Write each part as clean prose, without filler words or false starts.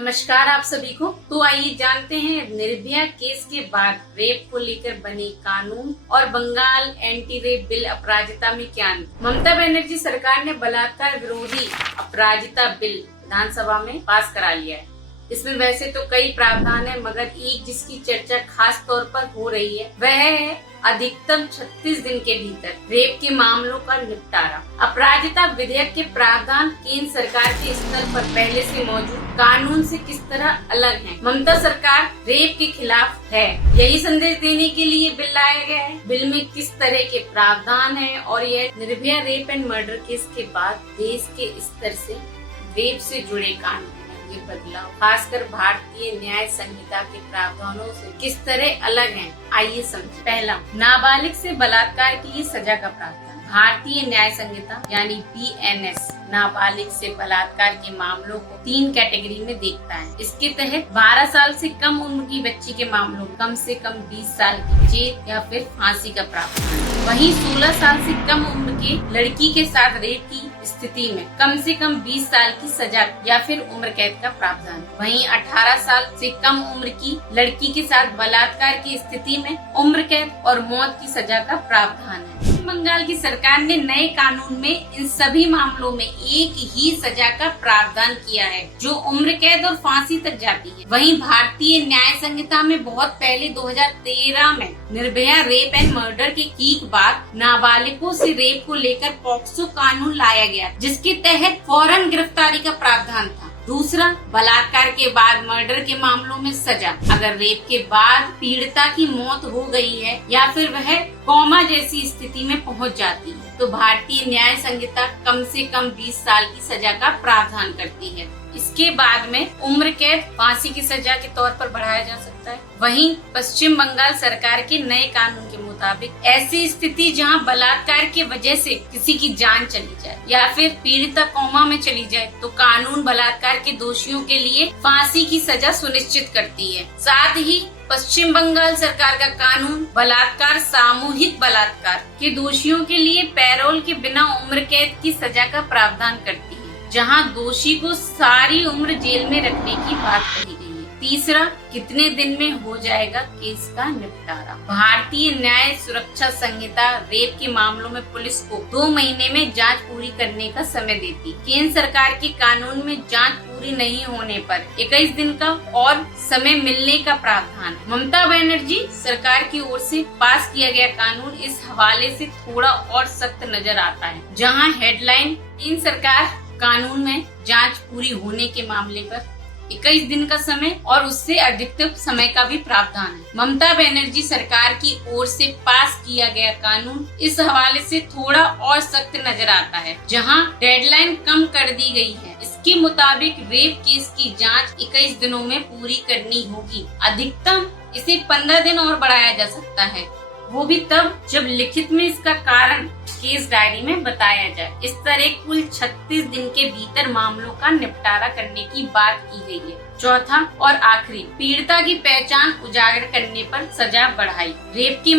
नमस्कार आप सभी को। तो आइए जानते हैं निर्भया केस के बाद रेप को लेकर बने कानून और बंगाल एंटी रेप बिल अपराजिता में क्या अंतर। ममता बनर्जी सरकार ने बलात्कार विरोधी अपराजिता बिल विधानसभा में पास करा लिया है। इसमें वैसे तो कई प्रावधान है, मगर एक जिसकी चर्चा खास तौर पर हो रही है वह है अधिकतम 36 दिन के भीतर रेप के मामलों का निपटारा। अपराजिता विधेयक के प्रावधान केंद्र सरकार के स्तर पर पहले से मौजूद कानून से किस तरह अलग हैं। ममता सरकार रेप के खिलाफ है, यही संदेश देने के लिए बिल लाया गया है। बिल में किस तरह के प्रावधान है और यह Nirbhaya rape and murder case के बाद देश के स्तर से रेप से जुड़े कानून ये बदलाव खासकर भारतीय न्याय संहिता के प्रावधानों से किस तरह अलग हैं, आइए समझें। पहला, नाबालिग से बलात्कार के लिए सजा का प्रावधान। भारतीय न्याय संहिता यानी BNS नाबालिग से बलात्कार के मामलों को 3 कैटेगरी में देखता है। इसके तहत 12 साल से कम उम्र की बच्ची के मामलों में कम से कम 20 साल की जेल या फिर फांसी का प्रावधान। वहीं 16 साल से कम उम्र के लड़की के साथ रेप की स्थिति में कम से कम 20 साल की सजा या फिर उम्र कैद का प्रावधान। वहीं 18 साल से कम उम्र की लड़की के साथ बलात्कार की स्थिति में उम्र कैद और मौत की सजा का प्रावधान है। बंगाल की सरकार ने नए कानून में इन सभी मामलों में एक ही सजा का प्रावधान किया है, जो उम्र कैद और फांसी तक जाती है। वहीं भारतीय न्याय संहिता में बहुत पहले 2013 में निर्भया रेप एंड मर्डर के ठीक बाद नाबालिगों से रेप को लेकर पॉक्सो कानून लाया गया, जिसके तहत फौरन गिरफ्तारी का प्रावधान था। दूसरा, बलात्कार के बाद मर्डर के मामलों में सजा। अगर रेप के बाद पीड़िता की मौत हो गई है या फिर वह कोमा जैसी स्थिति में पहुंच जाती है तो भारतीय न्याय संहिता कम से कम 20 साल की सजा का प्रावधान करती है। इसके बाद में उम्र कैद फांसी की सजा के तौर पर बढ़ाया जा सकता है। वहीं पश्चिम बंगाल सरकार के नए कानून के मुताबिक ऐसी स्थिति जहां बलात्कार की वजह से किसी की जान चली जाए या फिर पीड़िता कोमा में चली जाए तो कानून बलात्कार के दोषियों के लिए फांसी की सजा सुनिश्चित करती है। साथ ही पश्चिम बंगाल सरकार का कानून बलात्कार, सामूहिक बलात्कार के दोषियों के लिए पैरोल के बिना उम्र कैद की सजा का प्रावधान करती है, जहां दोषी को सारी उम्र जेल में रखने की बात कही गई है। तीसरा, कितने दिन में हो जाएगा केस का निपटारा। भारतीय न्याय सुरक्षा संहिता रेप के मामलों में पुलिस को 2 महीने में जांच पूरी करने का समय देती। केंद्र सरकार के कानून में जांच पूरी नहीं होने पर 21 दिन का और समय मिलने का प्रावधान। ममता बनर्जी सरकार की ओर से पास किया गया कानून इस हवाले से थोड़ा और सख्त नजर आता है, जहां हेडलाइन केंद्र सरकार कानून में जांच पूरी होने के मामले पर 21 दिन का समय और उससे अधिकतम समय का भी प्रावधान है। ममता बनर्जी सरकार की ओर से पास किया गया कानून इस हवाले से थोड़ा और सख्त नजर आता है, जहां डेडलाइन कम कर दी गई है। इसके मुताबिक रेप केस की जांच 21 दिनों में पूरी करनी होगी। अधिकतम इसे 15 दिन और बढ़ाया जा सकता है, वो भी तब जब लिखित में इसका कारण केस डायरी में बताया जाए। इस तरह कुल 36 दिन के भीतर मामलों का निपटारा करने की बात की गई है। चौथा और आखिरी, पीड़िता की पहचान उजागर करने पर सजा बढ़ाई। रेप के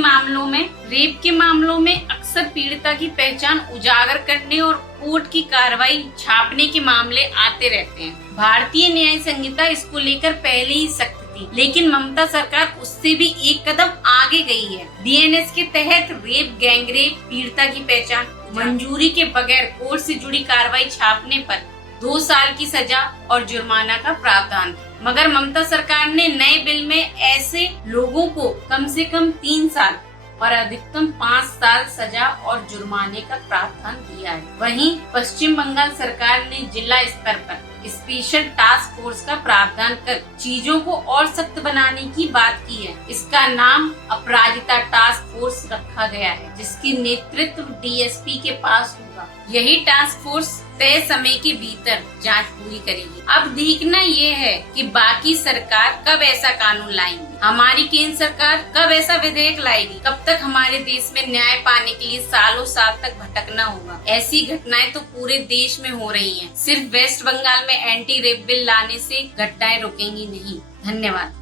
मामलों में अक्सर पीड़िता की पहचान उजागर करने और कोर्ट की कार्रवाई छापने के मामले आते रहते हैं। भारतीय न्याय संहिता इसको लेकर पहले ही सख्त थी, लेकिन ममता सरकार उससे भी एक कदम आगे गई है। BNS के तहत रेप, गैंगरेप, पीड़िता की पहचान, मंजूरी के बगैर कोर्ट से जुड़ी कार्रवाई छापने पर 2 साल की सजा और जुर्माना का प्रावधान। मगर ममता सरकार ने नए बिल में ऐसे लोगों को कम से कम 3 साल और अधिकतम 5 साल सजा और जुर्माने का प्रावधान दिया है। वहीं पश्चिम बंगाल सरकार ने जिला स्तर पर स्पेशल टास्क फोर्स का प्रावधान कर चीजों को और सख्त बनाने की बात की है। इसका नाम अपराजिता टास्क फोर्स रखा गया है, जिसकी नेतृत्व DSP के पास होगा। यही टास्क फोर्स तय समय के भीतर जांच पूरी करेगी। अब देखना ये है कि बाकी सरकार कब ऐसा कानून लाएंगी, हमारी केंद्र सरकार कब ऐसा विधेयक लाएगी। कब तक हमारे देश में न्याय पाने के लिए सालों साल तक भटकना होगा। ऐसी घटनाएं तो पूरे देश में हो रही हैं। सिर्फ वेस्ट बंगाल में एंटी रेप बिल लाने से घटनाएं रुकेंगी नहीं। धन्यवाद।